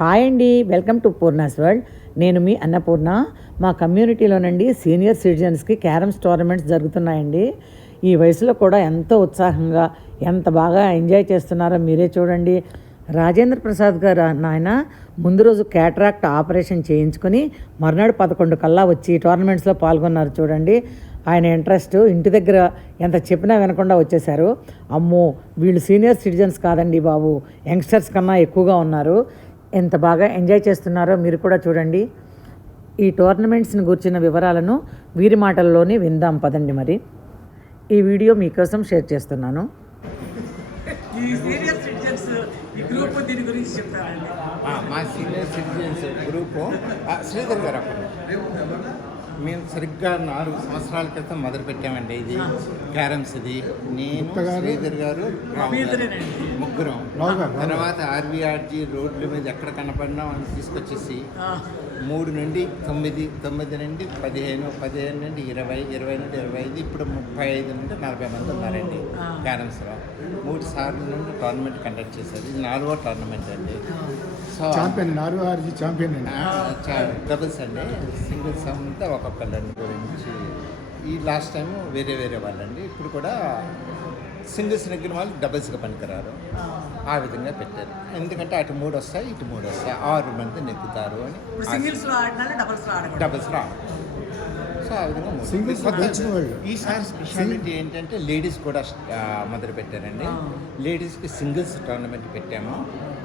Hi అండి, welcome to Poorna's world. నేను మీ అన్నపూర్ణ. మా కమ్యూనిటీలోనండి సీనియర్ సిటిజన్స్కి క్యారమ్స్ టోర్నమెంట్స్ జరుగుతున్నాయండి. ఈ వయసులో కూడా ఎంతో ఉత్సాహంగా ఎంత బాగా ఎంజాయ్ చేస్తున్నారో మీరే చూడండి. రాజేంద్ర ప్రసాద్ గారు నాయన ముందు రోజు క్యాటరాక్ట్ ఆపరేషన్ చేయించుకొని మర్నాడు 11 కల్లా వచ్చి టోర్నమెంట్స్లో పాల్గొన్నారు చూడండి. ఆయన ఇంట్రెస్ట్ ఇంటి దగ్గర ఎంత చెప్పినా వినకుండా వచ్చేసారు. అమ్మో, వీళ్ళు సీనియర్ సిటిజన్స్ కాదండి బాబు, యంగ్స్టర్స్ కన్నా ఎక్కువగా ఉన్నారు. ఎంత బాగా ఎంజాయ్ చేస్తున్నారో మీరు కూడా చూడండి. ఈ టోర్నమెంట్స్ని గురించిన వివరాలను వీరి మాటల్లోనే విందాం పదండి. మరి ఈ వీడియో మీకోసం షేర్ చేస్తున్నాను. ఈ సీనియర్ సిటిజన్స్ ఈ గ్రూప్ దీని గురించి చెప్తారండి. మా సీనియర్ సిటిజన్స్ గ్రూపు శ్రీధర్ గారు అప్పుడు మేము సరిగ్గా 4 సంవత్సరాల క్రితం మొదలు పెట్టామండి. ఇది క్యారమ్స్ ఇది నేను శ్రీధర్ గారు ముగ్గురం. తర్వాత ఆర్వీఆర్జీ రోడ్ల మీద ఎక్కడ కనపడినా వాళ్ళని తీసుకొచ్చేసి 3 నుండి 9, 9 నుండి 15, 15 నుండి 20, 20 నుండి 25, ఇప్పుడు 35 నుండి 40 మంది ఉన్నారండి క్యారమ్స్లో. 3 సార్లు నుండి టోర్నమెంట్ కండక్ట్ చేశారు. ఇది 4వ టోర్నమెంట్ అండి. సో ఛాంపియన్ డబుల్స్ అండి. సింగిల్స్ అంతా ఒక్కొక్కళ్ళని గురించి ఈ లాస్ట్ టైం వేరే వేరే వాళ్ళండి. ఇప్పుడు కూడా సింగిల్స్ నెగ్గిన వాళ్ళు డబుల్స్గా పనికిరారు. ఆ విధంగా పెట్టారు. ఎందుకంటే అటు 3 వస్తాయి, ఇటు 3 వస్తాయి, 6 మంది నెగ్గుతారు అని. డబుల్స్లో సో ఆ విధంగా ఈసారి స్పెషాలిటీ ఏంటంటే లేడీస్ కూడా మొదలు పెట్టారండి. లేడీస్కి సింగిల్స్ టోర్నమెంట్ పెట్టాము.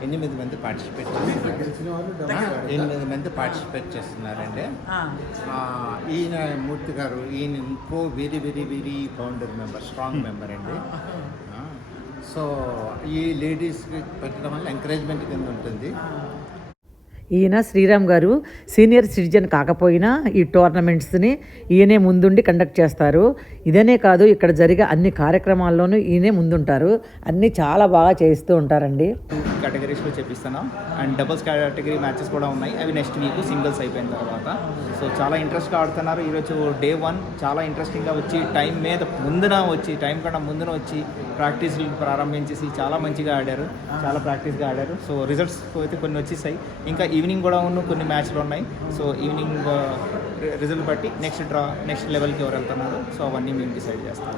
8 మంది పార్టిసిపేట్ చేస్తున్నారు. 8 మంది పార్టిసిపేట్ చేస్తున్నారండి. ఈయన మూర్తి గారు, ఈయన ఇంకో very very very founder member, strong member అండి. సో ఈ లేడీస్కి పెట్టడం వల్ల ఎంకరేజ్మెంట్ కింద ఉంటుంది. ఈయన శ్రీరామ్ గారు సీనియర్ సిటిజన్ కాకపోయినా ఈ టోర్నమెంట్స్ని ఈయనే ముందుండి కండక్ట్ చేస్తారు. ఇదనే కాదు, ఇక్కడ జరిగే అన్ని కార్యక్రమాల్లోనూ ఈయనే ముందుంటారు. అన్నీ చాలా బాగా చేస్తూ ఉంటారండి. కేటగిరీస్లో చేపిస్తున్నాం అండ్ డబుల్స్ కేటగిరీ మ్యాచెస్ కూడా ఉన్నాయి. అవి నెక్స్ట్ వీక్ సింగిల్స్ అయిపోయిన తర్వాత. సో చాలా ఇంట్రెస్ట్గా ఆడుతున్నారు. ఈరోజు డే 1 చాలా ఇంట్రెస్టింగ్గా వచ్చి టైం కన్నా ముందున వచ్చి ప్రాక్టీస్లు ప్రారంభించేసి చాలా మంచిగా ఆడారు, చాలా ప్రాక్టీస్గా ఆడారు. సో రిజల్ట్స్ అయితే కొన్ని వచ్చేసాయి. ఇంకా ఈవినింగ్ కూడా కొన్ని మ్యాచ్లు ఉన్నాయి. సో ఈవినింగ్ రిజల్ట్ బట్టి నెక్స్ట్ లెవెల్కి ఎవరు వెళ్తున్నారు, సో అవన్నీ మేము డిసైడ్ చేస్తాం.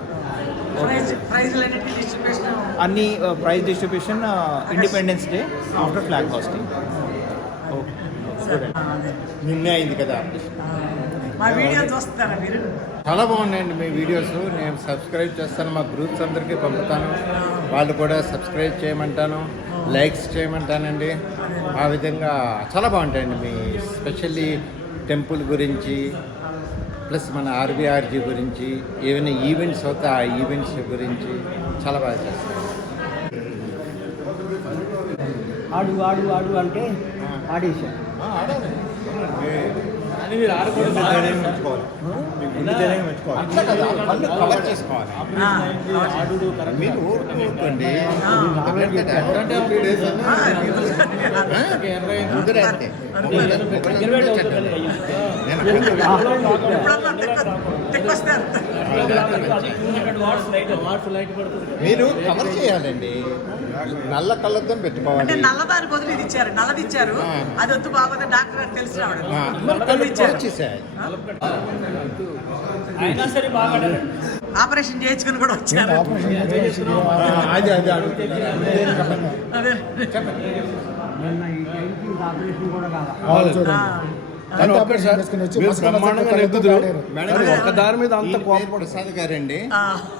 అన్ని prize distribution independence day after flag hosting. నిన్నే అయింది కదా. చాలా బాగున్నాయండి మీ వీడియోస్. నేను సబ్స్క్రైబ్ చేస్తాను, మా గ్రూప్స్ అందరికీ పంపుతాను. వాళ్ళు కూడా సబ్స్క్రైబ్ చేయమంటాను, లైక్స్ చేయమంటానండి. ఆ విధంగా చాలా బాగుంటాయండి మీ స్పెషల్లీ టెంపుల్ గురించి, ప్లస్ మన ఆర్వీఆర్జీ గురించి, ఏమైనా ఈవెంట్స్ అవుతా ఆ ఈవెంట్స్ గురించి చాలా బాగా చేస్తారు. ఆడు అంటే ఆడిషన్ కవర్ చేసుకోవాలి. మీరు ఊరుకోండి. మీరు కవర్ చేయాలండి. నల్ల కళ్ళతో పెట్టుకోవాలి. నల్లదాని బదులు ఇది ఇచ్చారు, నల్లది ఇచ్చారు. అది వద్దు బాబా, డాక్టర్ తెలిసి రావడం ఆపరేషన్ చేయించుకుని కూడా వచ్చారు. ఒకదాని మీద అంత ప్రసాద్ గారండి.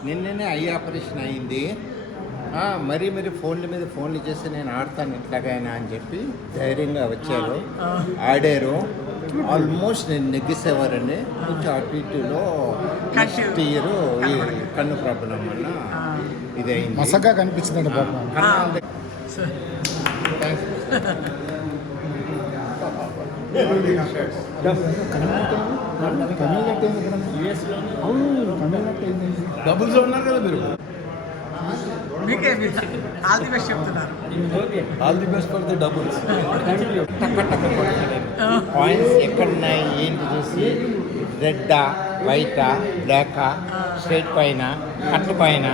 నిన్ననే ఐ ఆపరేషన్ అయింది. మరీ ఫోన్ల మీద ఫోన్లు చేసి నేను ఆడతాను ఎట్లాగైనా అని చెప్పి ధైర్యంగా వచ్చారు, ఆడారు. ఆల్మోస్ట్ నేను నెగ్గిసేవారండి. కొంచెం అటు ఇటులో నెక్స్ట్ ఇయర్ ఈ కన్ను ప్రాబ్లం వల్ల ఇది అయింది. మసగా కనిపిస్తుంది. డబుల్స్ ఉన్నారు కదా మీరు. మీకే ఆల్ ది బెస్ట్ చెప్తున్నారు. All the best for the doubles. Points ఎక్కడున్నాయి ఏంటి చూసి రెడ్డా, వైటా, బ్లాకా, స్ట్రైట్ పైన, కట్ట పైన,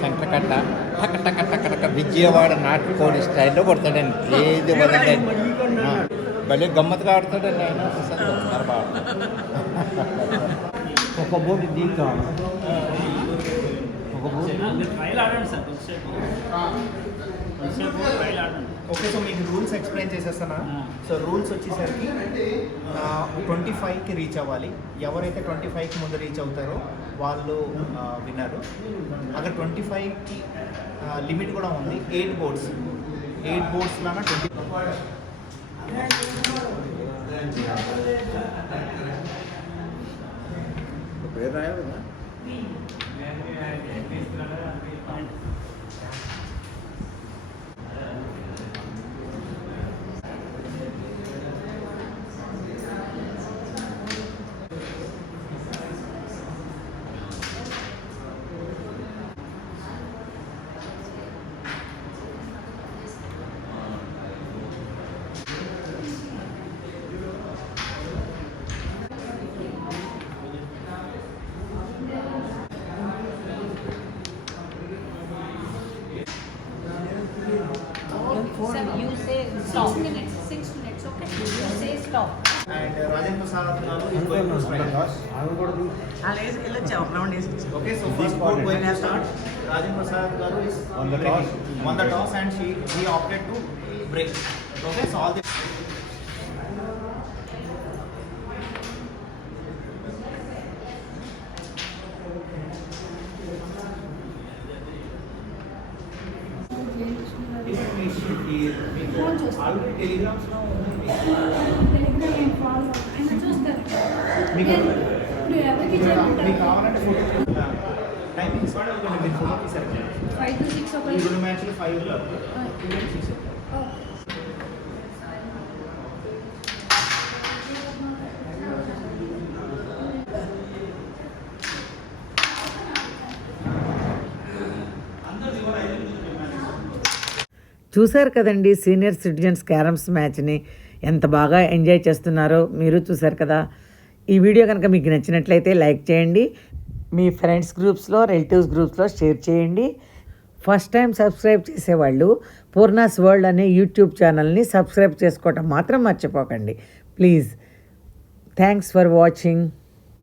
సెంటర్ కట్ట, టక టక టక టక విజయవాడ నాటుకోడి స్టైల్లో కొడతాడండి. ఏది వదలండి. భలే గమ్మత్తుగా ఆడతాడండి ఆయన అసలు చాలా బాగా ఆడతాడు. ఒక బోర్డు దీంతో ఒక బోర్డు ఓకే, సో మీకు రూల్స్ ఎక్స్ప్లెయిన్ చేసేస్తానా. సో రూల్స్ వచ్చేసరికి 25కి రీచ్ అవ్వాలి. ఎవరైతే 25కి ముందు రీచ్ అవుతారో వాళ్ళు విన్నారు. అక్కడ 25కి లిమిట్ కూడా ఉంది. 8 బోర్డ్స్ లాగా 20 పేరు రాయాలి కదా. So you say stop. 6 minutes. 6 minutes. Okay. You say stop. And Rajendra Prasad గారు is going to strike. అవి కూడా అలా వేసి వెళ్ళొచ్చా ఒక రౌండ్ వేసి వచ్చా. Okay, so first board going to start. Rajendra Prasad garu is on the toss and he opted to break. Okay, so all the telegrams now మీకు కావాలంటే ఫోటో టైమింగ్స్ కూడా మీరు ఫోటో తీసారు 5 to 6 o'clock. ఈ రెండు మ్యాచ్లు 5 చూశారు కదండి సీనియర్ సిటిజన్స్ క్యారమ్స్ మ్యాచ్ని ఎంత బాగా ఎంజాయ్ చేస్తున్నారో మీరు చూశారు కదా. ఈ వీడియో కనుక మీకు నచ్చినట్లయితే లైక్ చేయండి, మీ ఫ్రెండ్స్ గ్రూప్స్లో రిలేటివ్స్ గ్రూప్స్లో షేర్ చేయండి. ఫస్ట్ టైం సబ్స్క్రైబ్ చేసేవాళ్ళు పూర్ణాస్ వరల్డ్ అనే యూట్యూబ్ ఛానల్ని సబ్స్క్రైబ్ చేసుకోవటం మాత్రం మర్చిపోకండి ప్లీజ్. Thanks for watching.